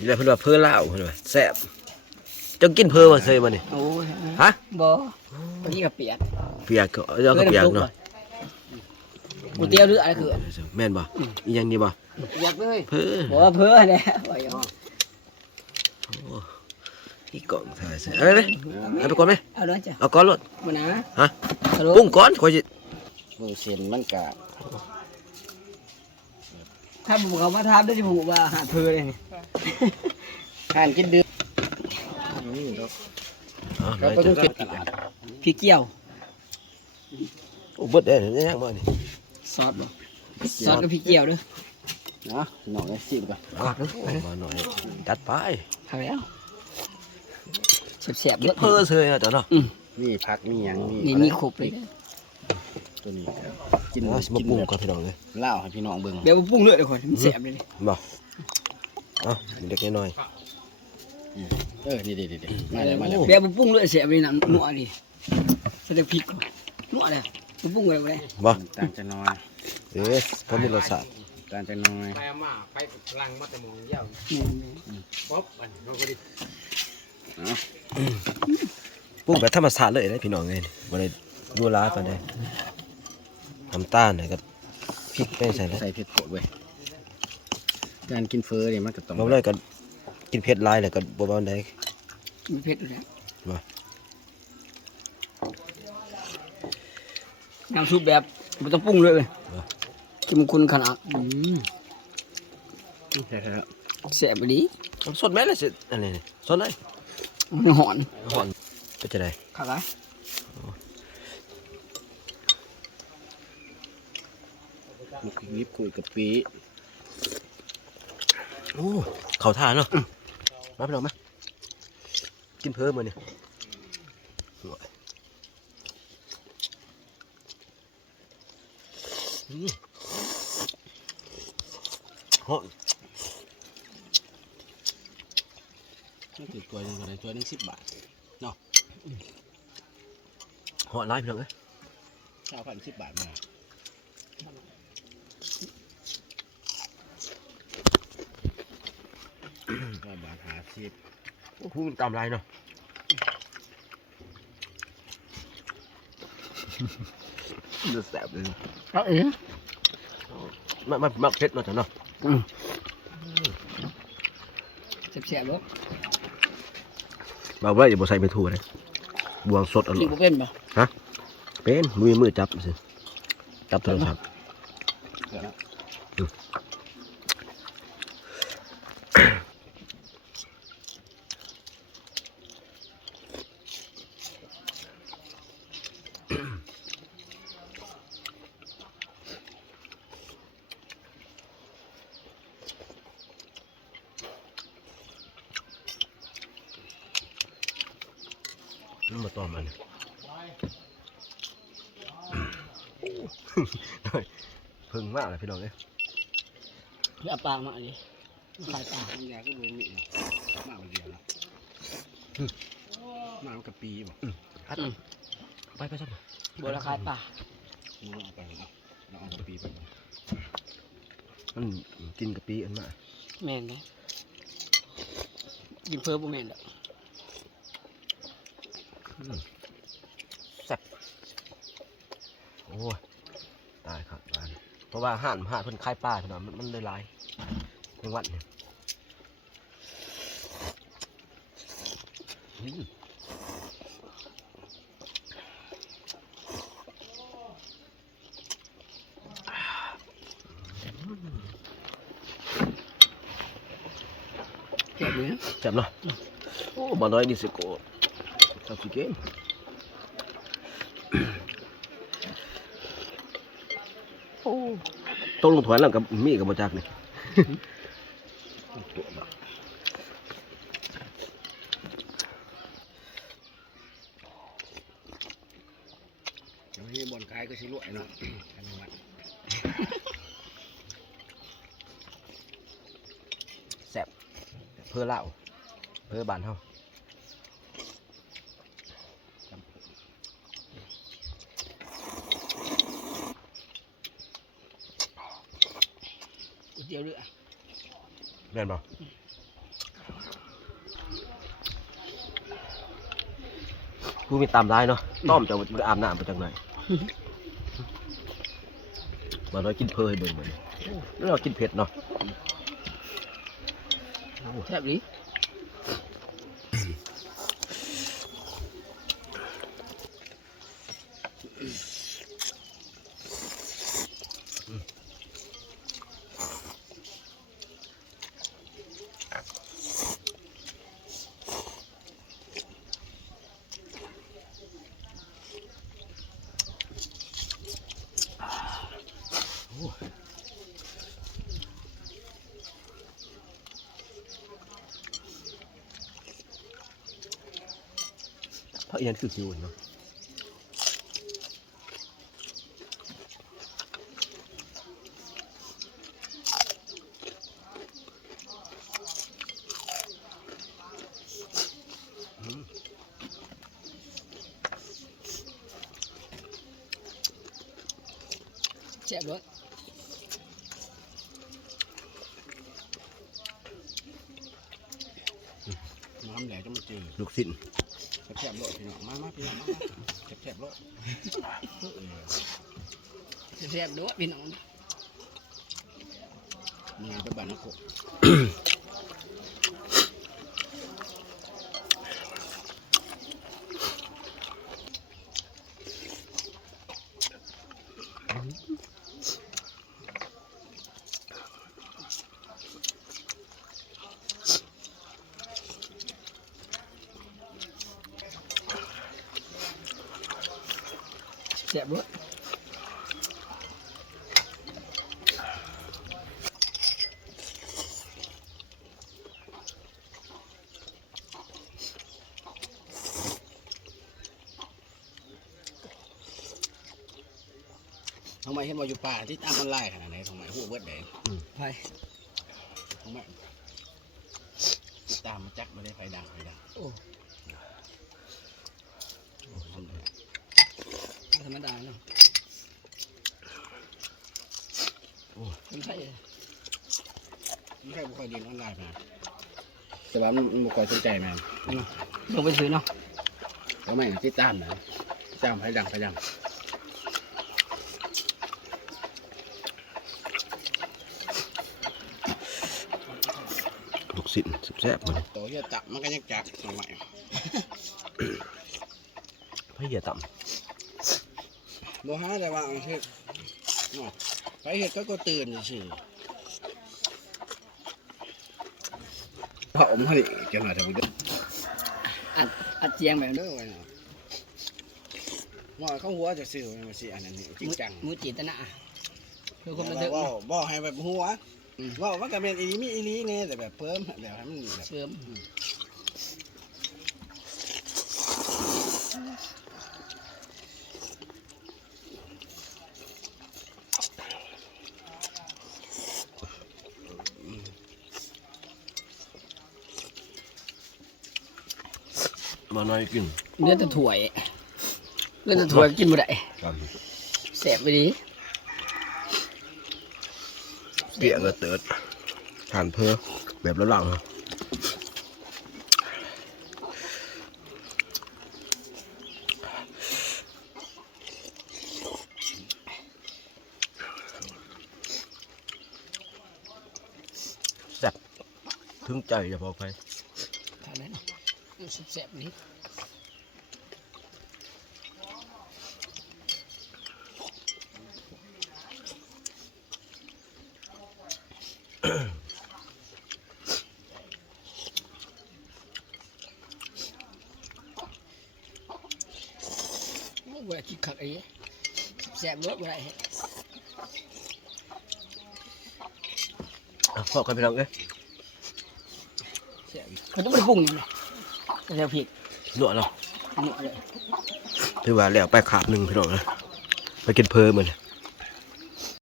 นี่แหละเพิ่นว่าเพิ่นลาวเพิ่นว่าแซ่บเจ้ากินเพิ่นบ่เคยบ่นี่โอ้ยฮะบ่บางทีก็เปียกเปียกก็เอาก็เปียกเนาะก๋วยเตี๋ยวหรืออะไรคือ แม่นบ่อีหยังนี่บ่เปียกเลยเพิ่นบ่ว่าเพ้อแหละว่าอย่างอีกกล่องถ่ายใส่เอาเลยเอาไปก่อนไหมเอาเลยจ้ะเอาก่อนรถมานะฮะฮัลโหลปรุงก่อนค่อยสิมือเส้นมันกะถ้าผมเขามาถามได้ที่ผมบอกว่าหาเพ้อเลยนี่ ห่านกินเดือดอ๋อเราไปต้องเก็บตลาดพี่เกี่ยวโอ้เบิดได้ยังยังบ่นี่ซอสบ่ซอสกับพี่เกี่ยวเด้อนะหน่อยสิบก่อนเอามาหน่อยจัดไปเอาแล้วแซ่บๆเด้อเพิ่นเซยนะจ้ะเนาะนี่ผักมีหยังนี่มีครบเลยตัวนี้ครับกินเอาสิมากินปรุงแบบก่อนพี่น้องเลยเหล้าให้พี่น้องเบิ่งเดี๋ยวผมปรุงเลือดเดี๋ยวก่อนมันแซ่บเลยนี่บ่ เอาเด็กน้อยเออนี่เด็ดๆมาแล้วมาแล้วเดี๋ยวผมปรุงเลือดแซ่บเลยนะนัวดิใส่แต่พริกก่อนนัวเลยผมปรุงอะไรบ่ได้ๆบ่ต่างจะน้อยเอ๊ะพอมีรสชาติต่างจะน้อยไปมาไปพลังมาแต่มองเยี่ยวนี่ป๊อบอันเราก็ดิปรุงแบบธรรมชาติเลยนะพี่น้องเลยบ่ได้ดูร้ายปานใดน้ำตาลน่ะก็พริกไปใส่แล้วใส่เผ็ดโปะเว้ย การกินเฟอเนี่ยมันก็ต้องบ่ได้ก็กินเผ็ดหลายแล้วก็บ่บ่ได้มีเผ็ดอยู่แล้วบ่น้ำซุปแบบไม่ต้องปรุงเลยเว้ยเข้มข้นขนาดอืมใช่ครับแซ่บดีสดแม่เลยสิอันนี้นี่สดเลยมันหอนหอนเป็นจะได้ขาไรมุกลิบคุยกับปี โอ้เข้าท่าเนาะมาพี่น้องมากินเพิ่มมื้อนี่อืมหอนถือตัวหนึงอะไรตัวหนึงสิบบาทหอนหลายพี่น้องเอ้ยเก้าพันสิบบาทมาก็ บาทหาสิบโอ้โหมันตามลายเนาะจะแสบเลยเอาเองมันมันมักเผ็ดเนาะจ้ะเนาะแซ่บๆลูกบ่าวไว้อย่าบ่ใส่ไปทั่วเลยบวงสดอร่กิอนยบ่เป็นบ่เป็นมือมือจับสิจับโทรศัพท์ มันมาต่อมันเพิ่งมากเลยพี่น้องเอ้ยเอาปลามาดิขายปลาน้ำยาก็รวมนี่เนาะมาวันเดียวนะมามันกับปีบ่ฮัดไปไปจับบ่ละขายปลามึงเอาไปเนาะเราเอากับปีไปบ่มันกินกะปิอันมาแม่นนะกินเพิ่มบ่แม่นดอก แซ่บโอ้ยตายครับบ้านเพราะว่าห่านห่านเพิ่นคายปลาพี่น้องมันมันเลยหลายในวันเนี่ยอืมแซ่บเลยนะแซ่บเนาะโอ้บ่น้อยดิสโก้ ชอบสิเกมโอ้ต้องลงถอยหลังกับมีกับบ่จักนี่ตัวบ่เดี๋ยวนี้บอลคายก็สิรวยเนาะอันนี้วัดแซ่บเพื่อเล่าเพื่อบานเฮา ยวเรืแม่นบ่กูมีตามได้เนาะต้อมจะอาบน้ำไปจังไหนมาเรากินเพลยเบิ่งเหมือนแล้วเรากินเผ็ดเนาะ แซ่บดี พราะอีนั้นคือคิวเนาะแซ่บเลยน้ำแหลกจะมาจืดลูกสิ้น แซ่บโลดพี่น้องมามาพี่น้องมาแซ่บๆโลดแซ่บด้วยพี่น้องมึงไปบ้านนักโขแซ่บ ทำไมเห็นว่าอยู่ป่าที่ตามมันไล่ขนาดไหนทำไมหัวเบิดแดงไปทำไมติดตามมาจักมาได้ไฟดังไฟดังโอ้โอ้ทำได้ธรรมดาเนาะคนไทยไม่ใช่บุคคลเรียนออนไลน์มาแต่ว่ามันบุคคลสนใจแม่ลงไปซื้อเนาะทำไมติดตามนะติดตามไฟดังไฟดัง กสิ้นแซ่บๆมันโตเฮียตับมันก็ยังจักทำไมพะเหี้ยต่โมหะแต่ว่าเอาเฮ็ดเนาะไปเฮ็ดก็ก็ตื่นซื่อพระอมเท่านี้จังหวะจะไปเด้ออัดอัดเจียงแบบเด้นี้อไว้เนาะว่าเขาหัวจะซื้อมันมาสิอันนั้นนี่จริงจังมูจิตนะคือคนบ่บันเทิงบ่บ่ให้แบบหัว ว่าว่าก็เป็นอีหลีมีอีหลีเนี่ยแต่แบบเพิ่มแบบให้มันแบบเสริมำมาน้อยกินเนื้อตะถ่วยเนื้อตะถ่วยกินบ่ได้ครับแซ่บไปดี เปียกก็เติดทานเพื่อแบบละหลังแซ่บถึงใจอย่าพอไปทานได้เนะแซ่บนี้อ้เวลากิน ขักไอ้แซ่บรสเวลาเห็ดอะพอกันไปน้องเอ้ยแซ่บเขาต้องไปปรุงยังไงก็จะผิดหนวดเนาะหนวดเลยถือว่าแล้วไปขาบหนึ่งพี่น้องนะไปกินเพลินเหมือน